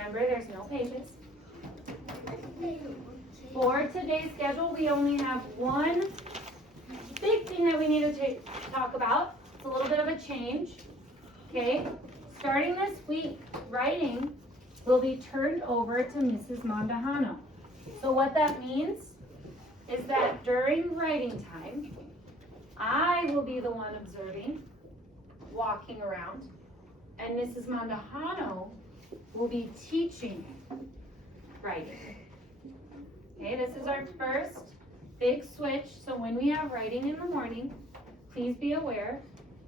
Remember, there's no pages. For today's schedule, we only have one big thing that we need to talk about. It's a little bit of a change. Okay, starting this week, writing will be turned over to Mrs. Mondahano. So what that means is that during writing time, I will be the one observing, walking around, and Mrs. Mondahano will be teaching writing. Okay, this is our first big switch. So when we have writing in the morning, please be aware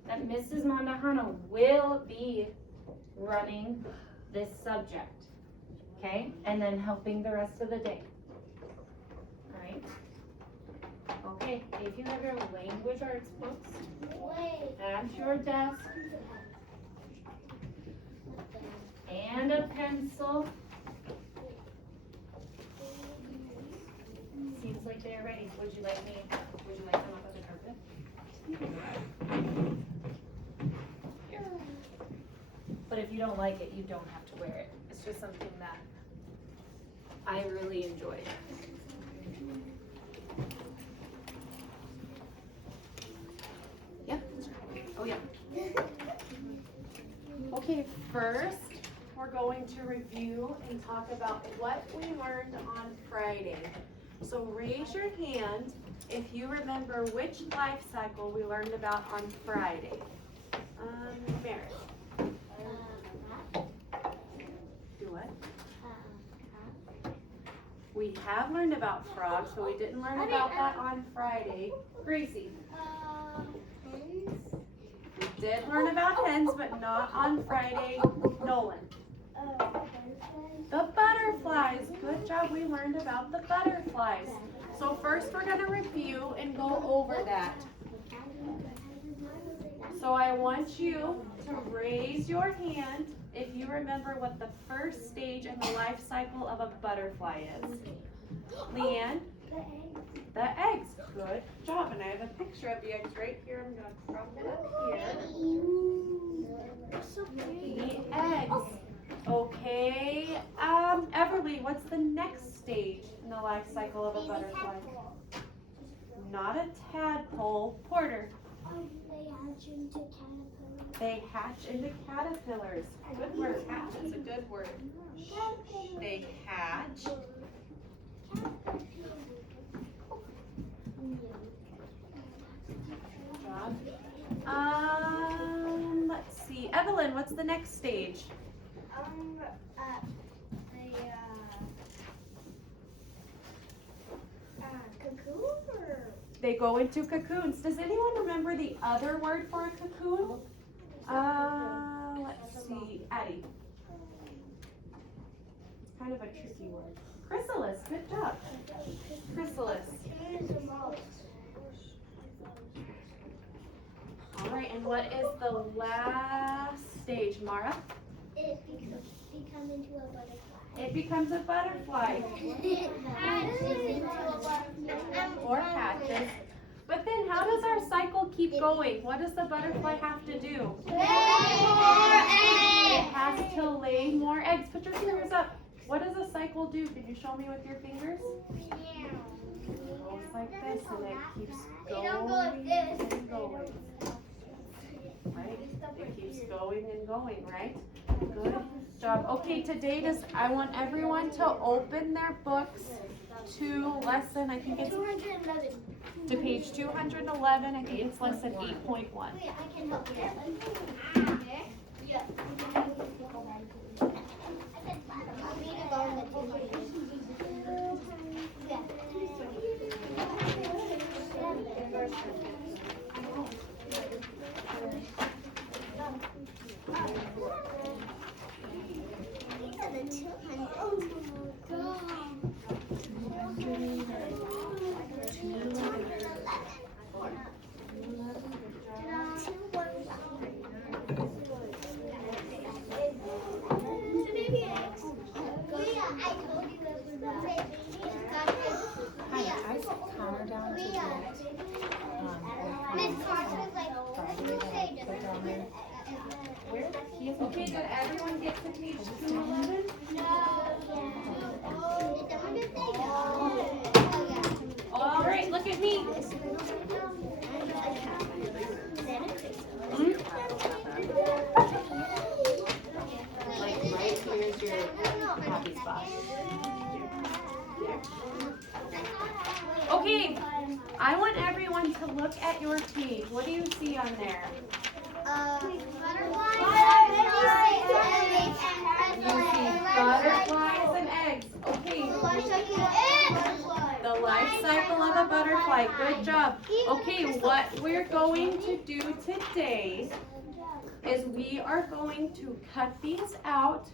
that Mrs. Mondahano will be running this subject, okay? And then helping the rest of the day, all right? Okay, if you have your language arts books at your desk, and a pencil. Seems like they're ready. Would you like them up on the carpet? But if you don't like it, you don't have to wear it. It's just something that I really enjoy. Yeah? Oh yeah. Okay, first we're going to review and talk about what we learned on Friday. So raise your hand if you remember which life cycle we learned about on Friday. Meredith. Do what? We have learned about frogs, but we didn't learn about that on Friday. Gracie. We did learn about hens, but not on Friday. Nolan. The butterflies. Good job. We learned about the butterflies. So first we're going to review and go over that. So I want you to raise your hand if you remember what the first stage in the life cycle of a butterfly is. Leanne? The eggs. Good job. And I have a picture of the eggs right here. I'm going to crop it up here. The eggs. Okay. Everly, what's the next stage in the life cycle of a butterfly? Not a tadpole. Porter. They hatch into caterpillars. Good word. Hatch is a good word. They hatch. Good job. Let's see. Evelyn, what's the next stage? Cocoon. They go into cocoons. Does anyone remember the other word for a cocoon? Let's see. Addie. It's kind of a tricky word. Chrysalis. Good job. Chrysalis. All right, and what is the last stage, Mara? It becomes into a butterfly. It becomes a butterfly. Or hatches. But then how does our cycle keep going? What does the butterfly have to do? It has to lay more eggs. Put your fingers up. What does a cycle do? Can you show me with your fingers? It goes like this and it keeps going and going. Right? It keeps going and going, right? Good job. Okay, today I want everyone to open their books to lesson, I think it's 211. to page 211. I think it's lesson 8.1. Wait, I can help you. Yeah. Okay, did everyone get to page 211? No. this little bit down and a cap. Then a face. Like right here's your happy spot. Okay, I want everyone to look at your page. What do you see on there? Butterflies Butterflies and eggs. Okay. The life cycle of a butterfly. Good job. Okay, what we're going to do today is we are going to cut these out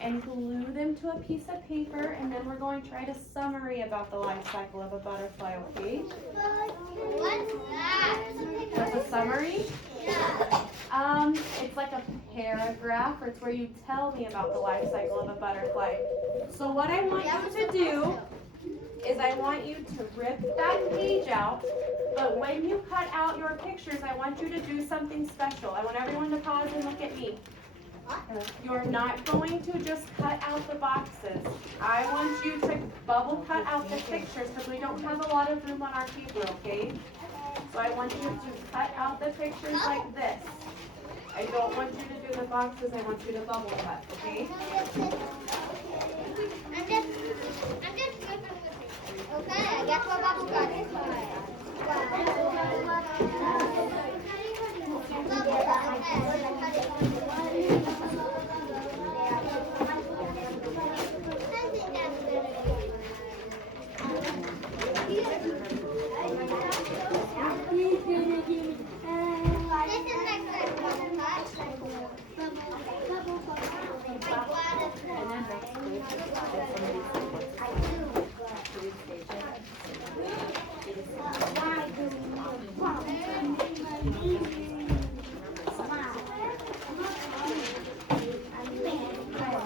and glue them to a piece of paper, and then we're going to write a summary about the life cycle of a butterfly, okay? What's that? What's a summary? It's like a paragraph, or it's where you tell me about the life cycle of a butterfly. So what I want you to do is I want you to rip that page out, but when you cut out your pictures, I want you to do something special. I want everyone to pause and look at me. You're not going to just cut out the boxes. I want you to bubble cut out the pictures because we don't have a lot of room on our paper, okay? So I want you to cut out the pictures like this. I don't want you to do the boxes, I want you to bubble cut, okay? Okay, I guess what bubble cut is.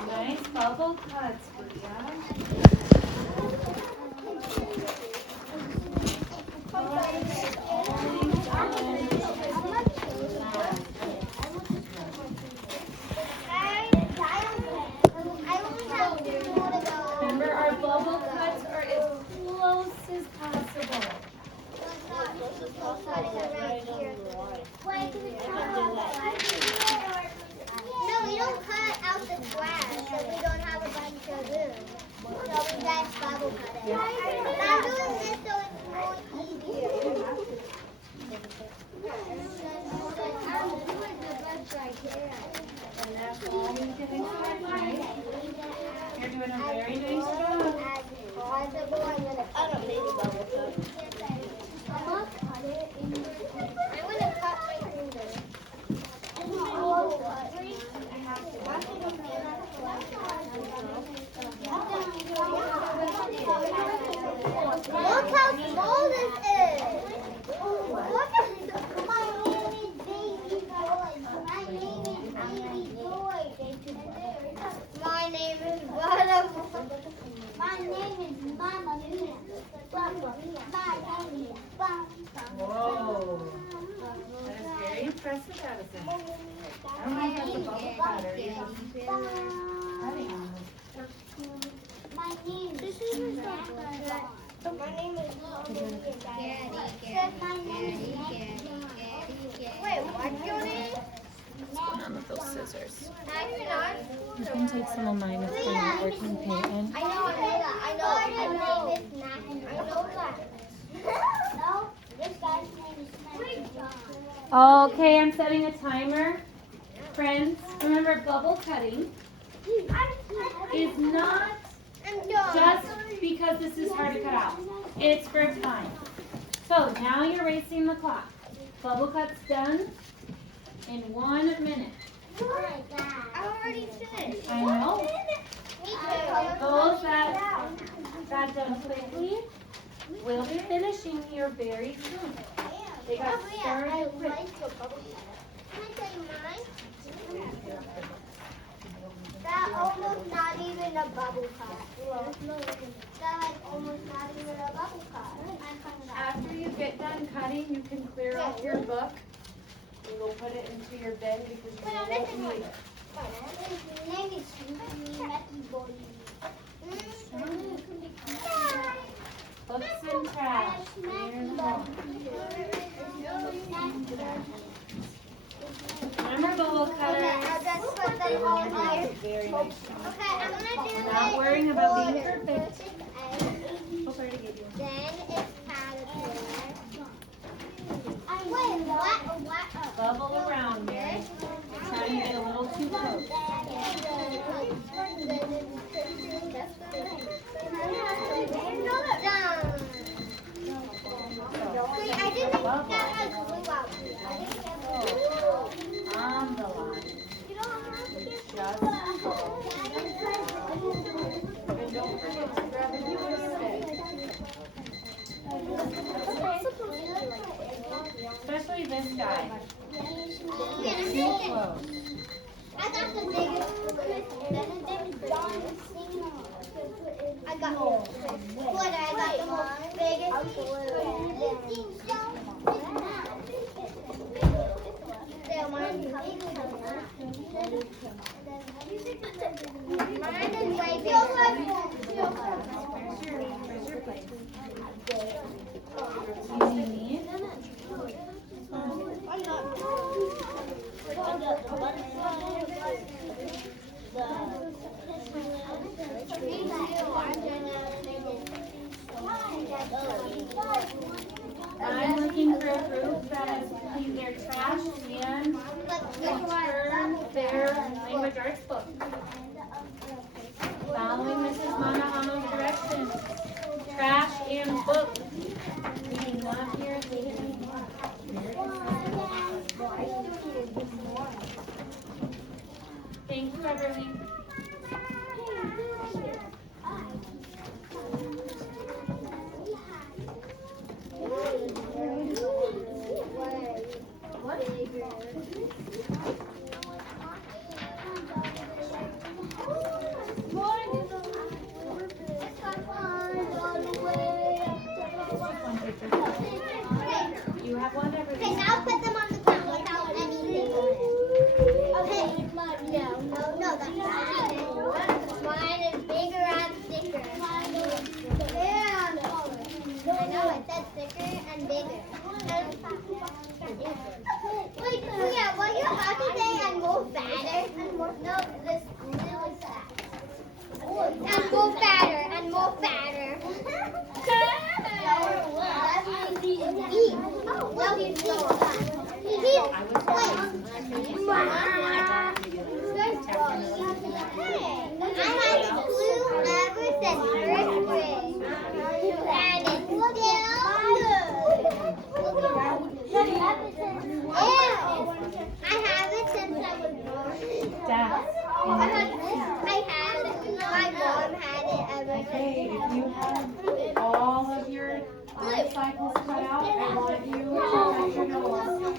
Nice bubble cuts, Bria. Remember, our bubble cuts are as close as possible. No, we don't cut out the squares, so we don't have a bunch of room. So we just bubble cut it. I'm doing this so it's more easier. I'm doing the bunch right here. And that's all we can expect, right? You're doing a very nice job. As possible, I'm gonna cut it. I'm gonna cut it in. I'm gonna cut my finger. Look how small this is. Look at my name is Baby Boy. My name is Baby Boy. My name is Butterfly. My name is Mama Mia. My name is Butterfly. Whoa. That is very impressive, Addison. I don't know if that's a bubble cutter. You're just cutting on this. My name is My name is Wait, what's your name? What's going on with those scissors? You can take some of mine if they're not working, Peyton. I know. My name is Matt. I know that. No, this guy's name is Matt. Okay, I'm setting a timer. Friends, remember bubble cutting is not just because this is hard to cut out. It's for time. So now you're racing the clock. Bubble cut's done in 1 minute. I already finished. I know. Me too. Those that got done quickly will be finishing here very soon. They got started quick. Can I tell you mine? That almost not even a bubble cut. That almost not even a bubble cut. After you get done cutting, you can clear off your book and go put it into your bin because you won't need it. His name is Lucky Boy. Books and trash. Clear them all. Okay, I'm gonna do Not it. worrying about being perfect. Then it's caterpillar. Wait, what? Bubble around, Mary. You're trying to get a little too close. I didn't get my glue out. On the line. Just and don't forget to grab a glue stick. Especially this guy. It's too close. I got the biggest. I got glitter. I got the most biggest glue. Mine is way bigger. Where's your plate? You need? I'm looking for a group that has cleaned their trash and returned their language arts book. Following Mrs. Monahano's directions. Trash and book. We do not hear leaving. Thank you, Everly. You have one, Everly. Okay, now put them on the ground without anything on it. Okay. No, that's not it. Mine is bigger and thicker. And I know it said thicker and bigger. Wait, yeah, what you about to say and more fatter? No, this really fat. And more fatter and more fatter. Okay, if you have all of your life cycles cut out, I want you to touch your nose.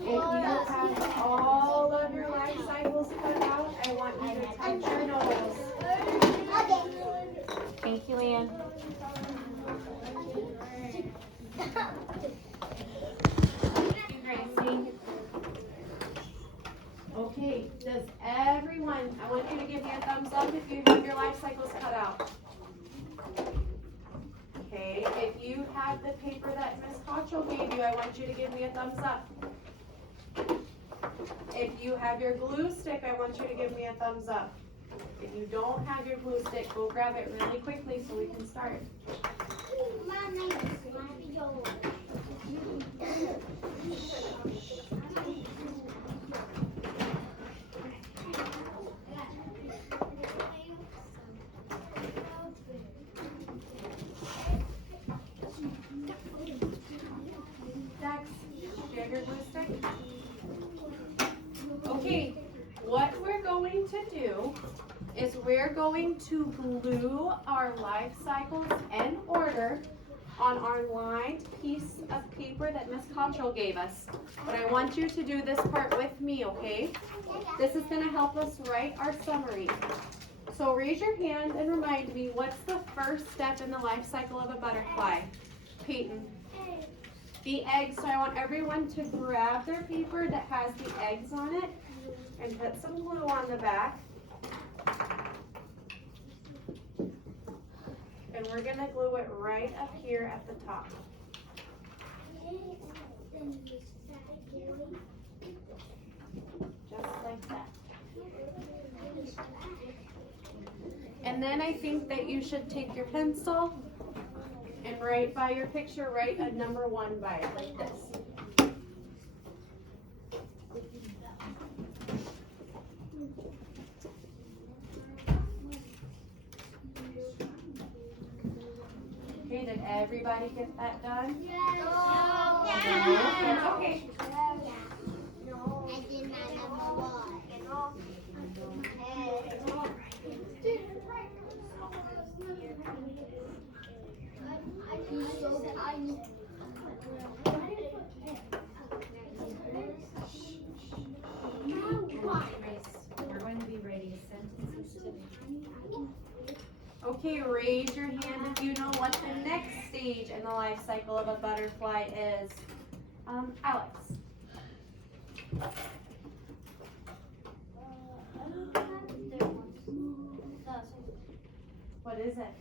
If you have all of your life cycles cut out, I want you to touch your nose. Thank you, Ann. Thank you, Gracie. Okay, does everyone, I want you to give me a thumbs up if you have your life cycles cut out. Okay, if you have the paper that Miss Cottrell gave you, I want you to give me a thumbs up. If you have your glue stick, I want you to give me a thumbs up. If you don't have your glue stick, go grab it really quickly so we can start. Dex, do you have your glue stick? Okay, what we're going to do is we're going to glue our life cycles in order on our lined piece of paper that Miss Cottrell gave us. But I want you to do this part with me, okay? This is going to help us write our summary. So raise your hand and remind me, what's the first step in the life cycle of a butterfly? Peyton. The eggs. So I want everyone to grab their paper that has the eggs on it and put some glue on the back. And we're going to glue it right up here at the top. Just like that. And then I think that you should take your pencil and write by your picture, write a number 1 by it, like this. Okay, did everybody get that done? Yes. No. Okay. No. I did not number 1. We're going to be writing sentences today. Okay, raise your hand if you know what the next stage in the life cycle of a butterfly is. Alex. What is it?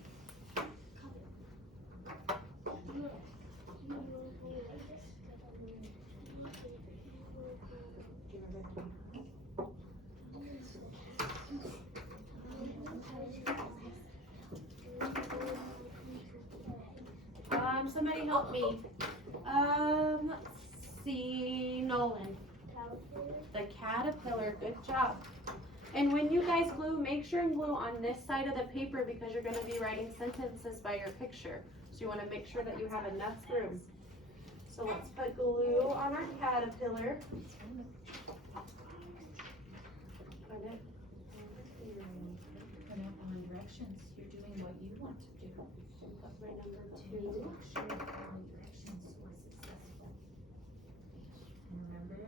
Somebody help me. Let's see, Nolan. The caterpillar, good job. And when you guys glue, make sure and glue on this side of the paper because you're going to be writing sentences by your picture. So you want to make sure that you have enough room. So let's put glue on our caterpillar. Put it Put up on directions. You're doing what you want to do. right number 2. Make sure you're following directions for successful. And remember,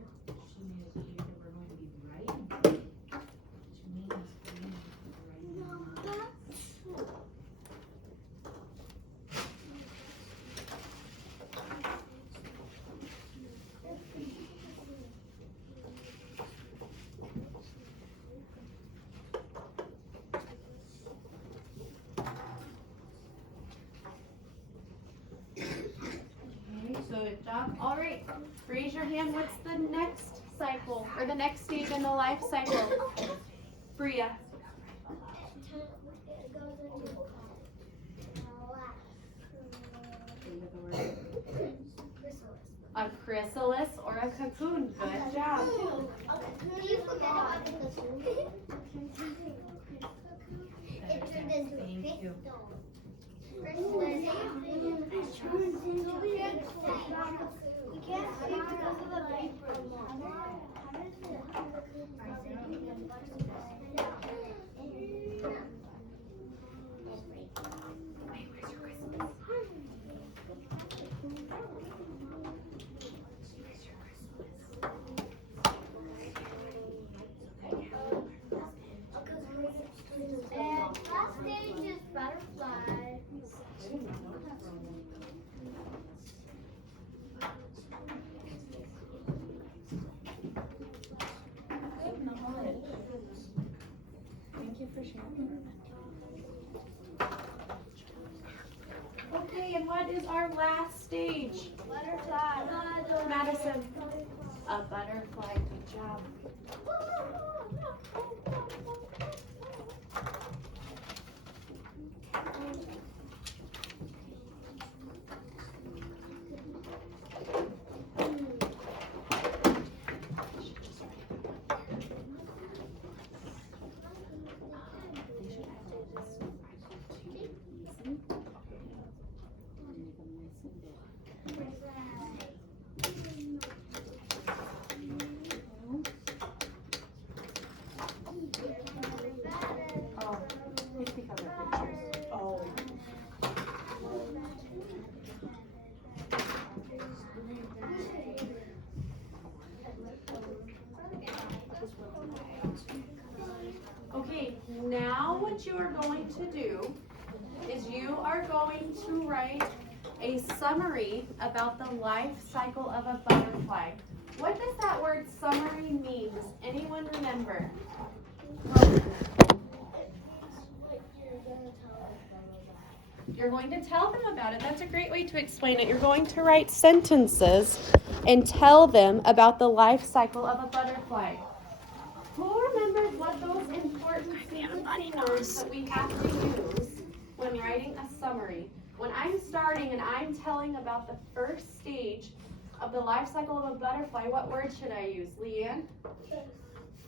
she made it clear that we're going to be writing, which means we need to be writing. So good job. All right, raise your hand. What's the next cycle or the next stage in the life cycle? Bria. A chrysalis or a cocoon. Good job. You forget about the cocoon. It turned into a Thank you. We can't see because of the paper. And last stage is butterfly. Thank you for sharing. Okay, and what is our last stage? Butterfly. Madison. A butterfly. Good job. Oh, it's because of pictures. Oh. Okay, now what you are going to do is you are going to write a summary about the life cycle of a butterfly. What does that word summary mean? Does anyone remember? You're going to tell them about it. That's a great way to explain it. You're going to write sentences and tell them about the life cycle of a butterfly. Who remembers what those important sequences key words that we have to use when writing a summary. When I'm starting and I'm telling about the first stage of the life cycle of a butterfly, what word should I use, Leanne?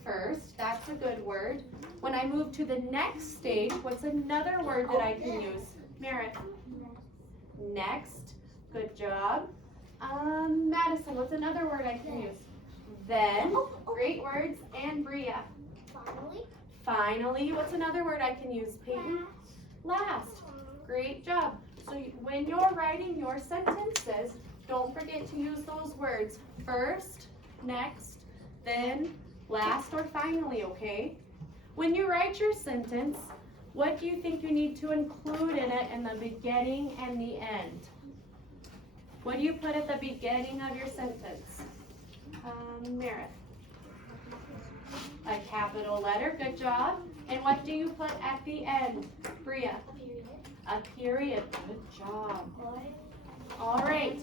First, that's a good word. When I move to the next stage, what's another word that I can use? Meredith? Next, good job. Madison, what's another word I can use? Then, great words, and Bria. Finally, what's another word I can use, Peyton? Last, great job. So when you're writing your sentences, don't forget to use those words first, next, then, last, or finally, okay? When you write your sentence, what do you think you need to include in it in the beginning and the end? What do you put at the beginning of your sentence? Meredith. A capital letter, good job. And what do you put at the end, Bria? A period, good job. All right,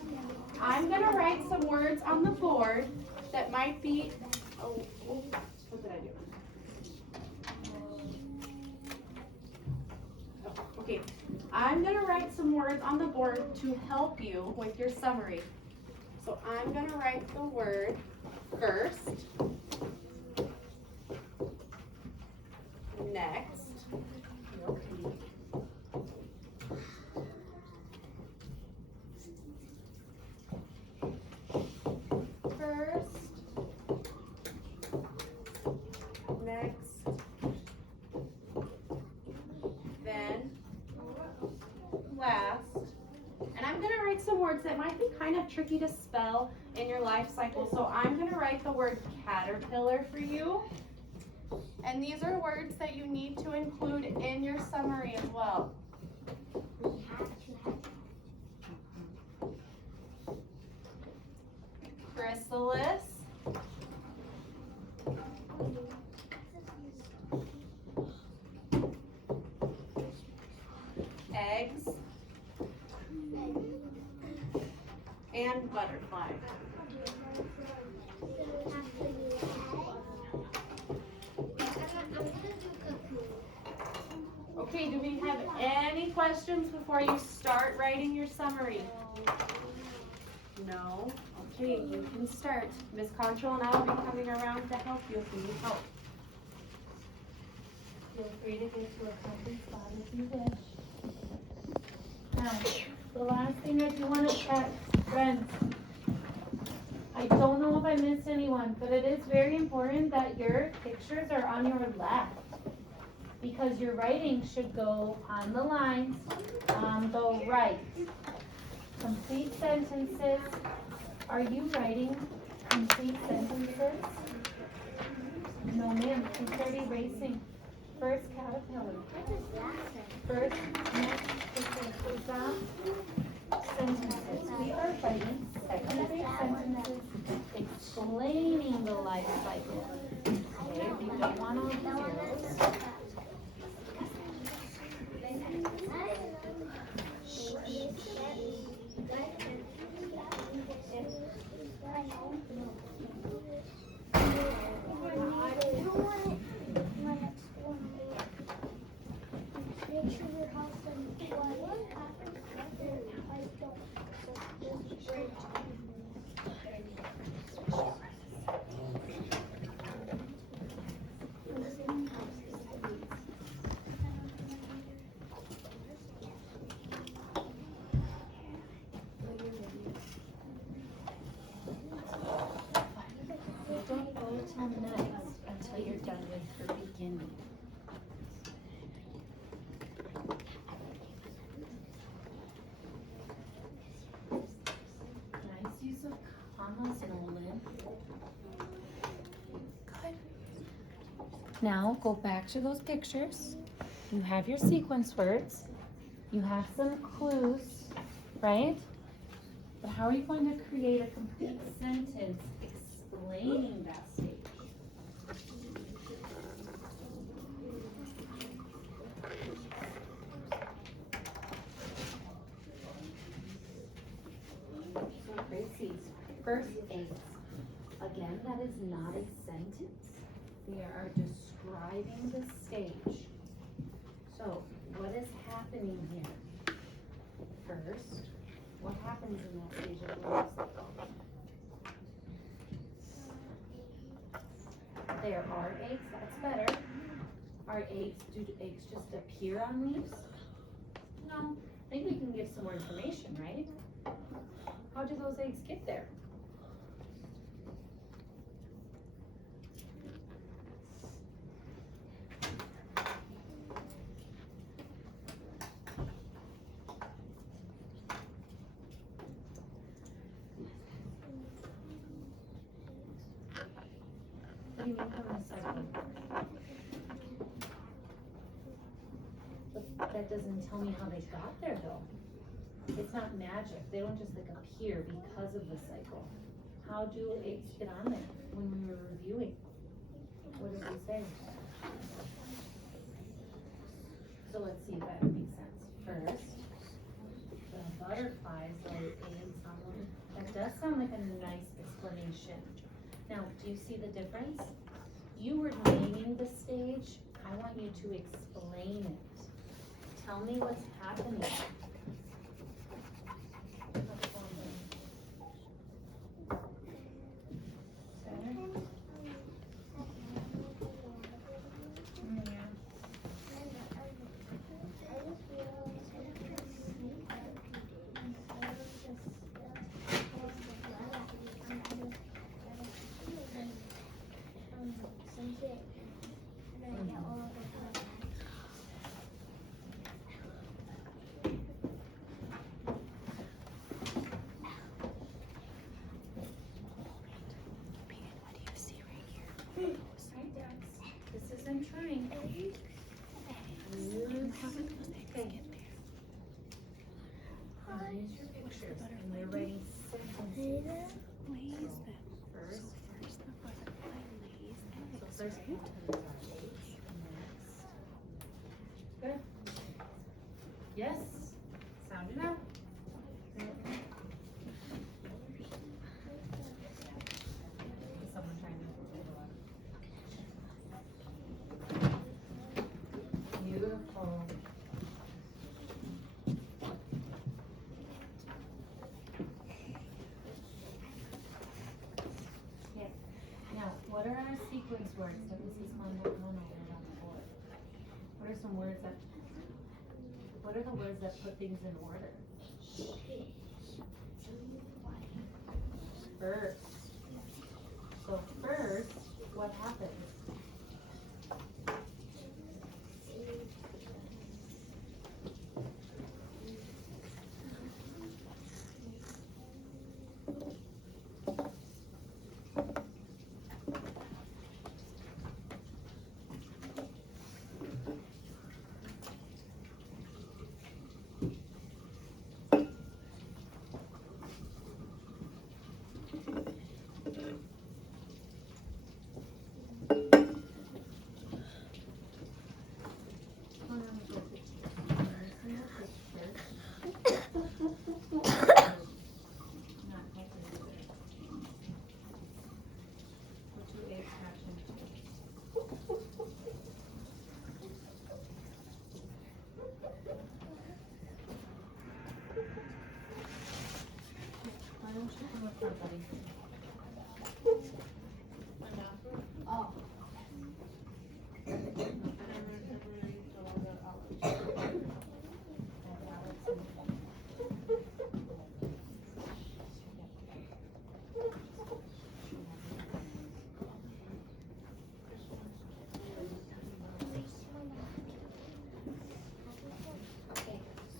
I'm gonna write some words on the board that might be, what did I do? Okay, I'm gonna write some words on the board to help you with your summary. So I'm gonna write the word first, next, first, next, then, last. And I'm going to write some words that might be kind of tricky to spell in your life cycle. So I'm going to write the word caterpillar for you. And these are words that you need to include in your summary as well. Chrysalis. Eggs. And butterfly. Okay, do we have any questions before you start writing your summary? No? Okay, you can start. Miss Control and I will be coming around to help you if you need help. Feel free to get to a comfy spot if you wish. Now, the last thing I do want to check, friends, I don't know if I missed anyone, but it is very important that your pictures are on your left, because your writing should go on the lines on the right. Complete sentences. Are you writing complete sentences? No, ma'am. You start erasing. First caterpillar. First, next, is that sentences. We are writing second grade sentences explaining the life cycle. Okay, we don't want all the zeros. Don't go till next until you're done with your beginning. Nice use of commas, Nolan. Good. Now go back to those pictures. You have your sequence words. You have some clues, right? But how are you going to create a complete sentence explaining that stage? So Gracie's first eggs. Again, that is not a sentence. They are describing the stage. happening here? First, what happens in that stage of the life cycle? There are eggs, that's better. Do eggs just appear on leaves? No. I think we can give some more information, right? How do those eggs get there? What do you mean from the cycle? But that doesn't tell me how they got there though. It's not magic. They don't just like appear because of the cycle. How do eggs get on there when we were reviewing? What does it say? So let's see if that makes sense. First, the butterflies lay eggs on them. That does sound like a nice explanation. Now, do you see the difference? You were naming the stage. I want you to explain it. Tell me what's happening. This isn't trying. Okay. Here's your pictures, and we're writing sentences. First, first good. Yes. Sound it out. Is someone trying to beautiful. Okay. Now, what are our sequence words that Mrs. Mondo on the board? What are some words that? What are the words that put things in order? First. So first, what happens?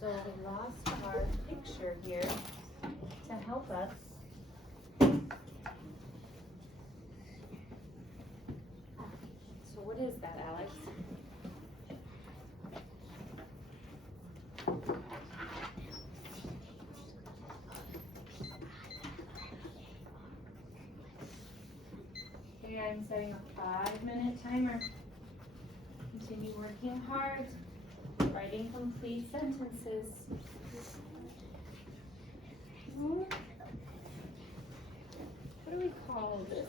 So we lost our picture here to help us. So what is that, Alex? Okay, I'm setting a 5-minute timer. Continue working hard. Writing complete sentences. What do we call this?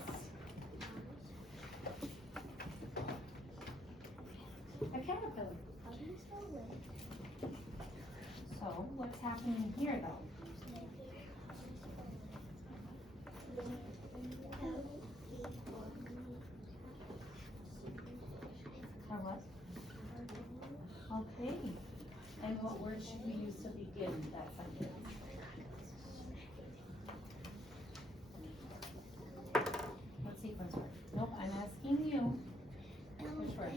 A caterpillar. So what's happening here though? Or what? Okay. And what word should we use to begin that sentence? What sequence word? Nope, I'm asking you. Which word?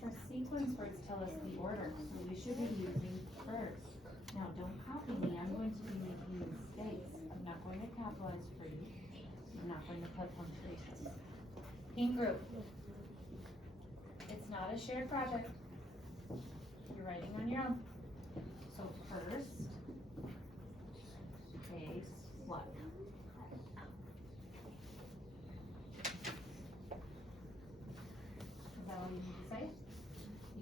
The sequence words tell us the order, so we should be using first. Now, don't copy me. I'm going to be making mistakes. I'm not going to capitalize for you. I'm not going to put punctuation. Team group. It's not a shared project. You're writing on your own. So first, okay, what? Is that all you need to say?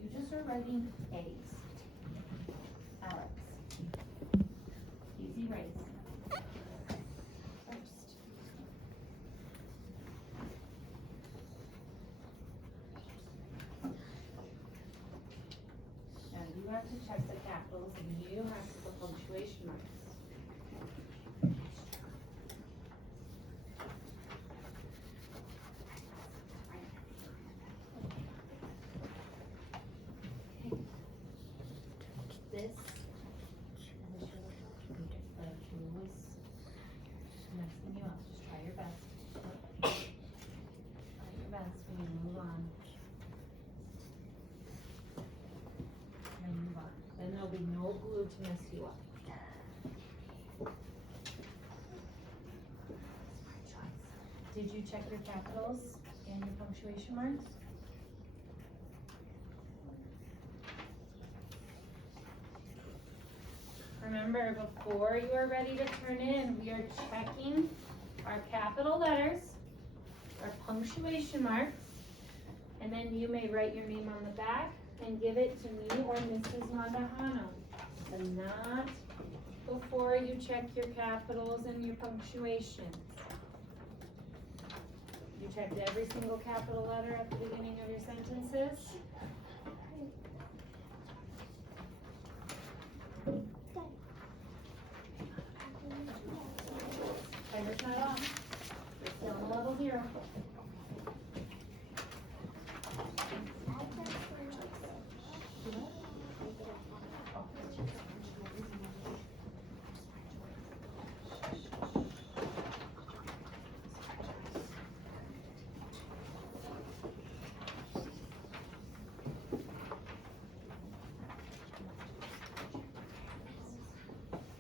You just are writing A's. Alex. Easy race. First. Now you have to check the capitals and you have to put punctuation marks. This was messing you up. Just try your best. Try your best when you move on. And move on. Then there'll be no glue to mess you up. Did you check your capitals and your punctuation marks? Remember, before you are ready to turn in, we are checking our capital letters, our punctuation marks, and then you may write your name on the back and give it to me or Mrs. Mandahano. But not before you check your capitals and your punctuations. You checked every single capital letter at the beginning of your sentences? Timer's not off. You're still on level 0.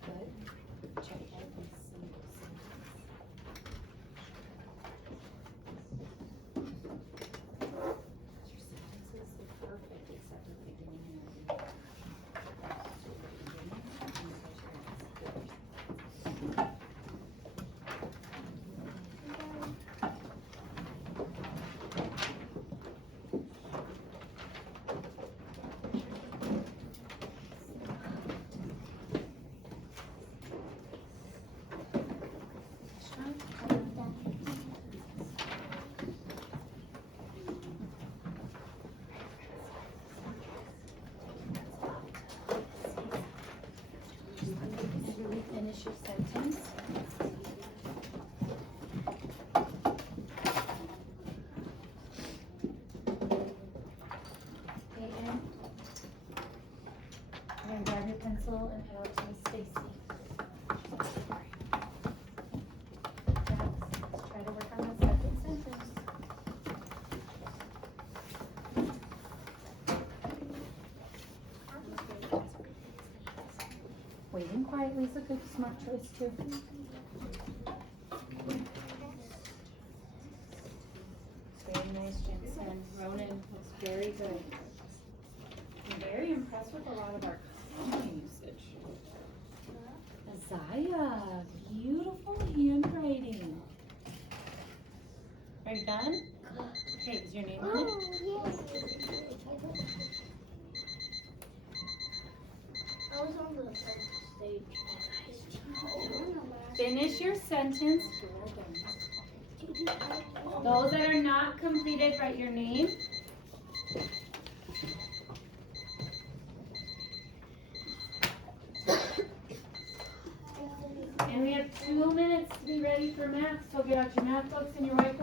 Good. Check every single sentence. Your sentences look perfect except for the beginning and the end. So the beginning and the first sentence. Really finish your sentence. Okay, Ann. You're gonna grab your pencil and head out to Miss Stacy. Let's try to work on the second sentence. Waiting quietly is a good smart choice too. Very nice, Jensen. Ronan looks very good. I'm very impressed with a lot of our common usage. Isaiah, beautiful handwriting. Are you done? Okay, is your name on it? I was on the first stage. Finish your sentence. Those that are not completed, write your name And we have 2 minutes to be ready for math, so get out your math books and your whiteboard.